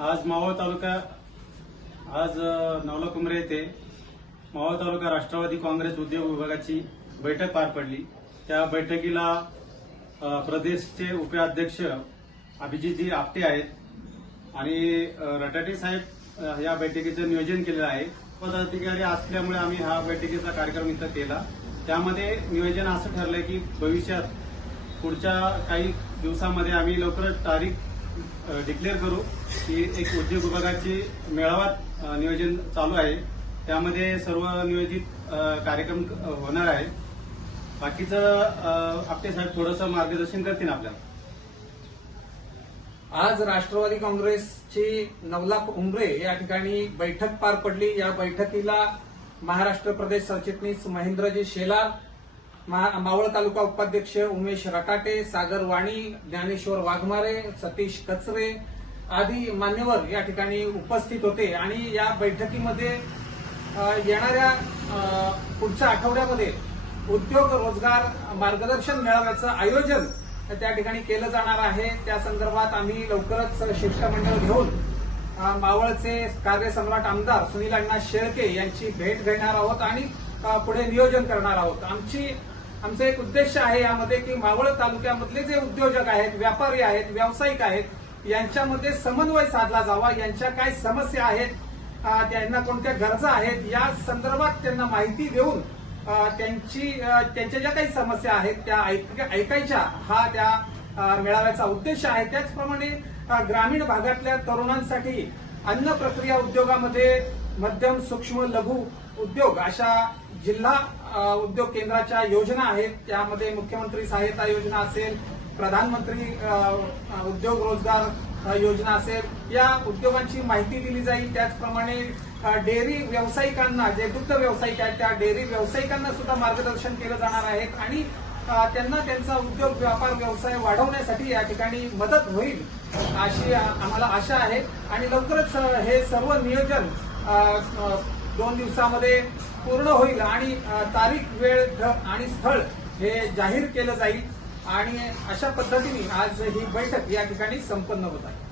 आज मावळ तालुका आज नवला कुमरे येथे मावळ तालुका राष्ट्रवादी काँग्रेस उद्योग विभागाची बैठक पार पडली. त्या बैठकीला प्रदेशचे उपाध्यक्ष अभिजितजी आपटे आहेत आणि रटाटे साहेब या बैठकीचं नियोजन केलेलं आहे. पदाधिकारी असल्यामुळे आम्ही हा बैठकीचा कार्यक्रम इथं केला. त्यामध्ये नियोजन असं ठरलंय की भविष्यात पुढच्या काही दिवसामध्ये आम्ही लवकरच तारीख डिक्लेअर करू की एक उद्योग विभागाची मेळावा नियोजन चालू आहे. त्यामध्ये सर्व नियोजित कार्यक्रम होणार आहे. बाकीचं आपले साहेब थोडंसं मार्गदर्शन करतील आपल्याला. आज राष्ट्रवादी काँग्रेसची नवलाख उमरे या ठिकाणी बैठक पार पडली. या बैठकीला महाराष्ट्र प्रदेश सरचिटणीस महेंद्रजी शेलार मावळ तालुका उपाध्यक्ष उमेश रटाटे सागर वाणी ज्ञानेश्वर वाघमारे सतीश कचरे आदी मान्यवर या ठिकाणी उपस्थित होते. आणि या बैठकीमध्ये येणाऱ्या पुढच्या आठवड्यामध्ये उद्योग रोजगार मार्गदर्शन मेळाव्याचं आयोजन त्या ठिकाणी केलं जाणार आहे. त्या संदर्भात आम्ही लवकरच शिष्टमंडळ घेऊन मावळचे कार्यसम्राट आमदार सुनील अण्णा शेळके यांची भेट घेणार आहोत आणि पुढे नियोजन करणार आहोत. आमची आमचं एक उद्देश आहे यामध्ये की मावळ तालुक्यामधले जे उद्योजक आहेत व्यापारी आहेत व्यावसायिक आहेत यांच्यामध्ये समन्वय साधला जावा. यांच्या काय समस्या आहेत त्यांना कोणत्या गरजा आहेत या संदर्भात त्यांना माहिती देऊन त्यांची त्यांच्या ज्या काही समस्या आहेत त्या ऐकायच्या. हा त्या मेळाव्याचा उद्देश आहे. त्याचप्रमाणे ग्रामीण भागातल्या तरुणांसाठी अन्न प्रक्रिया उद्योगामध्ये मध्यम सूक्ष्म लघु उद्योग अशा जिल्हा उद्योग केंद्राच्या योजना आहेत. त्यामध्ये मुख्यमंत्री सहायता योजना असेल प्रधानमंत्री उद्योग रोजगार योजना असेल. या उद्योगांची माहिती दिली जाईल. त्याचप्रमाणे डेअरी व्यावसायिकांना जे दुग्ध व्यावसायिक आहेत त्या डेअरी व्यावसायिकांना सुद्धा मार्गदर्शन केलं जाणार आहे आणि त्यांना त्यांचा उद्योग व्यापार व्यवसाय वाढवण्यासाठी या ठिकाणी मदत होईल अशी आम्हाला आशा आहे. आणि लवकरच हे सर्व नियोजन दोन दिवसामध्ये पूर्ण होईल आणि तारीख वेळ ध- आणि स्थळ हे जाहीर केलं जाईल. आणि अशा पद्धतीने आज ही बैठक या ठिकाणी संपन्न होत आहे.